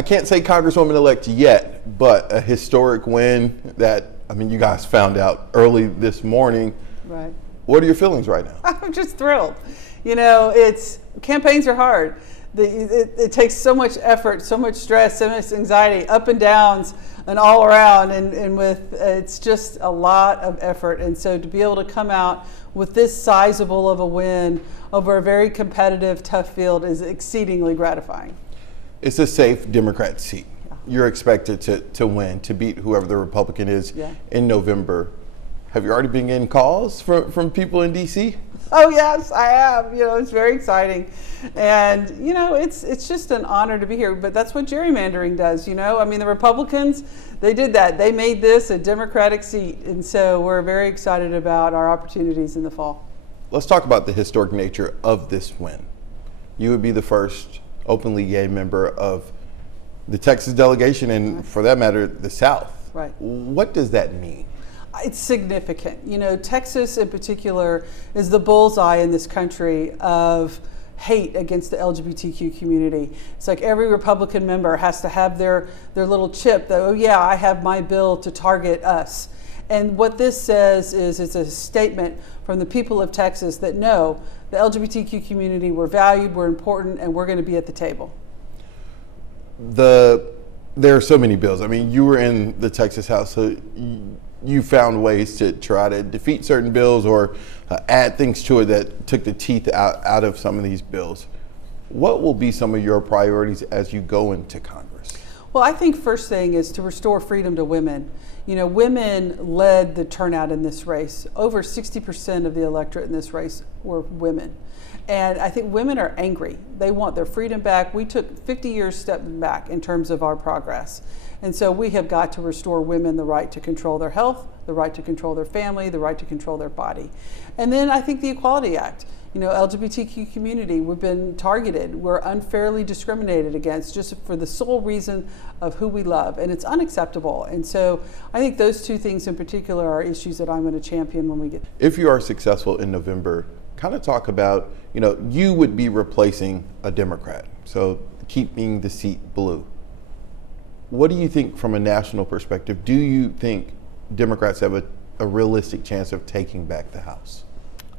I can't say Congresswoman-elect yet, but a historic win that, I mean, you guys found out early this morning. Right. What are your feelings right now? I'm just thrilled. Campaigns are hard. It takes so much effort, so much stress, so much anxiety, up and downs, and all around. And it's just a lot of effort. And so to be able to come out with this sizable of a win over a very competitive, tough field is exceedingly gratifying. It's a safe Democrat seat. Yeah. You're expected to win, to beat whoever the Republican is in November. Have you already been getting calls from people in D.C.? Oh yes, I have. It's very exciting, and it's just an honor to be here. But that's what gerrymandering does. I mean, the Republicans, they did that. They made this a Democratic seat, and so we're very excited about our opportunities in the fall. Let's talk about the historic nature of this win. You would be the first openly gay member of the Texas delegation, and for that matter, the South. Right. What does that mean? It's significant. Texas in particular is the bullseye in this country of hate against the LGBTQ community. It's like every Republican member has to have their little chip that, oh yeah, I have my bill to target us. And what this says is it's a statement from the people of Texas that no, the LGBTQ community, we're valued, we're important, and we're going to be at the table. There are so many bills. I mean, you were in the Texas House, so you found ways to try to defeat certain bills or add things to it that took the teeth out of some of these bills. What will be some of your priorities as you go into Congress? Well, I think first thing is to restore freedom to women. Women led the turnout in this race. Over 60% of the electorate in this race were women. And I think women are angry. They want their freedom back. We took 50 years stepping back in terms of our progress. And so we have got to restore women the right to control their health, the right to control their family, the right to control their body. And then I think the Equality Act. LGBTQ community, we've been targeted. We're unfairly discriminated against just for the sole reason of who we love. And it's unacceptable. And so I think those two things in particular are issues that I'm going to champion when we get. If you are successful in November, kind of talk about, you would be replacing a Democrat, so keeping the seat blue. What do you think from a national perspective? Do you think Democrats have a realistic chance of taking back the House?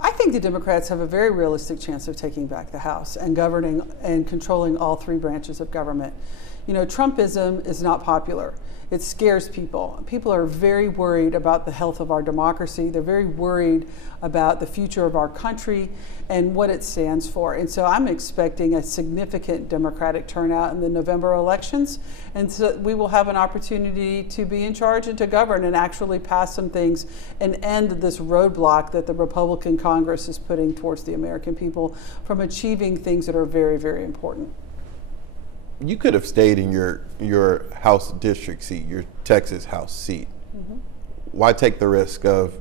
I think the Democrats have a very realistic chance of taking back the House and governing and controlling all three branches of government. Trumpism is not popular. It scares people. People are very worried about the health of our democracy. They're very worried about the future of our country and what it stands for. And so I'm expecting a significant Democratic turnout in the November elections. And so we will have an opportunity to be in charge and to govern and actually pass some things and end this roadblock that the Republican Congress is putting towards the American people from achieving things that are very, very important. You could have stayed in your House district seat, your Texas House seat. Mm-hmm. Why take the risk of,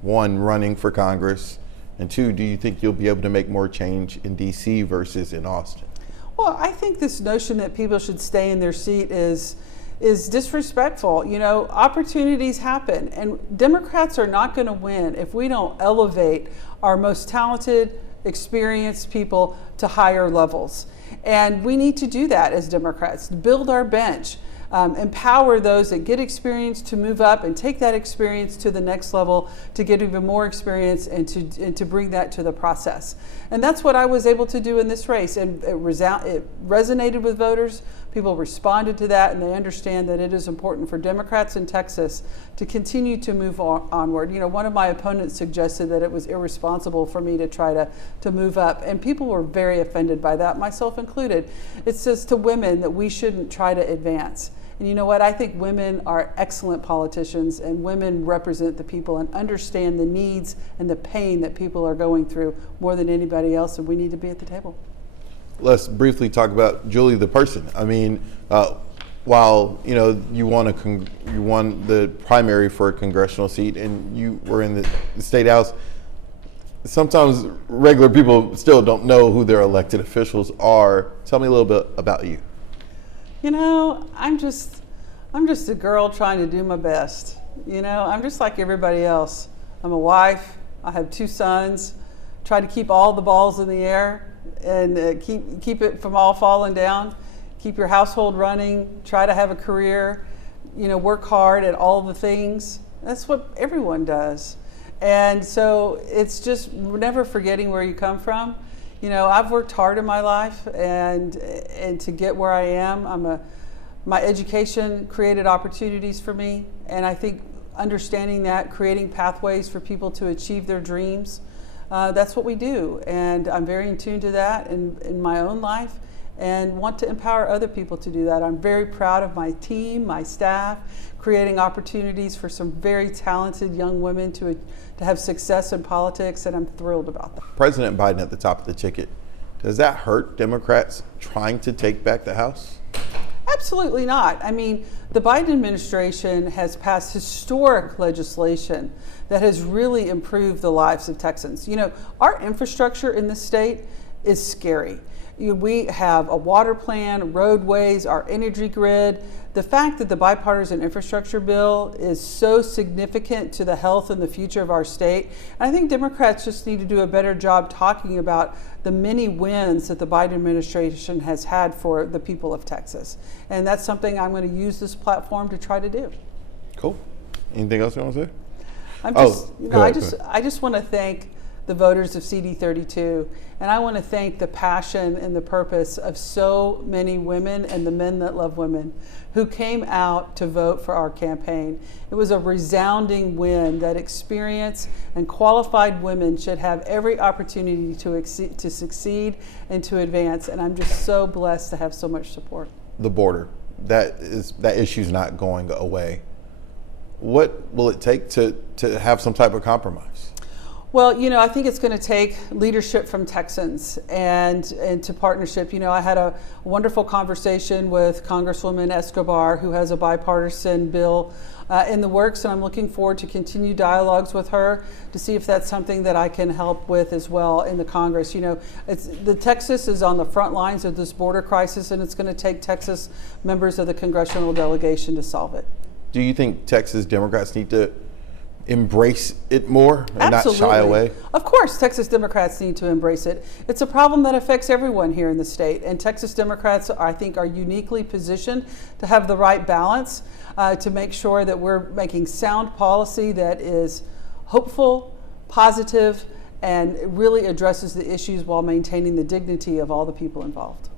one, running for Congress, and two, do you think you'll be able to make more change in D.C. versus in Austin? Well, I think this notion that people should stay in their seat is disrespectful. Opportunities happen, and Democrats are not going to win if we don't elevate our most talented, experienced people to higher levels. And we need to do that as Democrats, build our bench, empower those that get experience to move up and take that experience to the next level, to get even more experience and to bring that to the process. And that's what I was able to do in this race. And it resonated with voters. People responded to that, and they understand that it is important for Democrats in Texas to continue to move onward. One of my opponents suggested that it was irresponsible for me to try to move up, and people were very offended by that, myself included. It says to women that we shouldn't try to advance. And you know what? I think women are excellent politicians, and women represent the people and understand the needs and the pain that people are going through more than anybody else, and we need to be at the table. Let's briefly talk about Julie the person. I mean, while you won the primary for a congressional seat and you were in the state house, sometimes regular people still don't know who their elected officials are. Tell me a little bit about you. I'm just a girl trying to do my best. I'm just like everybody else. I'm a wife. I have 2 sons. Try to keep all the balls in the air and keep it from all falling down. keep your household running, try to have a career, work hard at all the things. That's what everyone does. And so it's just never forgetting where you come from. I've worked hard in my life, and to get where I am, my education created opportunities for me, and I think understanding that, creating pathways for people to achieve their dreams, that's what we do. And I'm very in tune to that in my own life, and want to empower other people to do that. I'm very proud of my team, my staff, creating opportunities for some very talented young women to have success in politics, and I'm thrilled about that. President Biden at the top of the ticket, does that hurt Democrats trying to take back the House? Absolutely not. I mean, the Biden administration has passed historic legislation that has really improved the lives of Texans. Our infrastructure in this state is scary. We have a water plan, roadways, our energy grid. The fact that the bipartisan infrastructure bill is so significant to the health and the future of our state, and I think Democrats just need to do a better job talking about the many wins that the Biden administration has had for the people of Texas. And that's something I'm going to use this platform to try to do. Cool. Anything else you want to say? I just want to thank the voters of CD32, and I want to thank the passion and the purpose of so many women and the men that love women who came out to vote for our campaign. It was a resounding win that experienced and qualified women should have every opportunity to succeed and to advance, and I'm just so blessed to have so much support. The border, that issue's not going away. What will it take to have some type of compromise? Well, I think it's going to take leadership from Texans and to partnership. I had a wonderful conversation with Congresswoman Escobar, who has a bipartisan bill in the works, and I'm looking forward to continue dialogues with her to see if that's something that I can help with as well in the Congress. Texas is on the front lines of this border crisis, and it's going to take Texas members of the congressional delegation to solve it. Do you think Texas Democrats need to embrace it more and Absolutely. not shy away? Of course, Texas Democrats need to embrace it. It's a problem that affects everyone here in the state, and Texas Democrats, I think, are uniquely positioned to have the right balance to make sure that we're making sound policy that is hopeful, positive, and really addresses the issues while maintaining the dignity of all the people involved.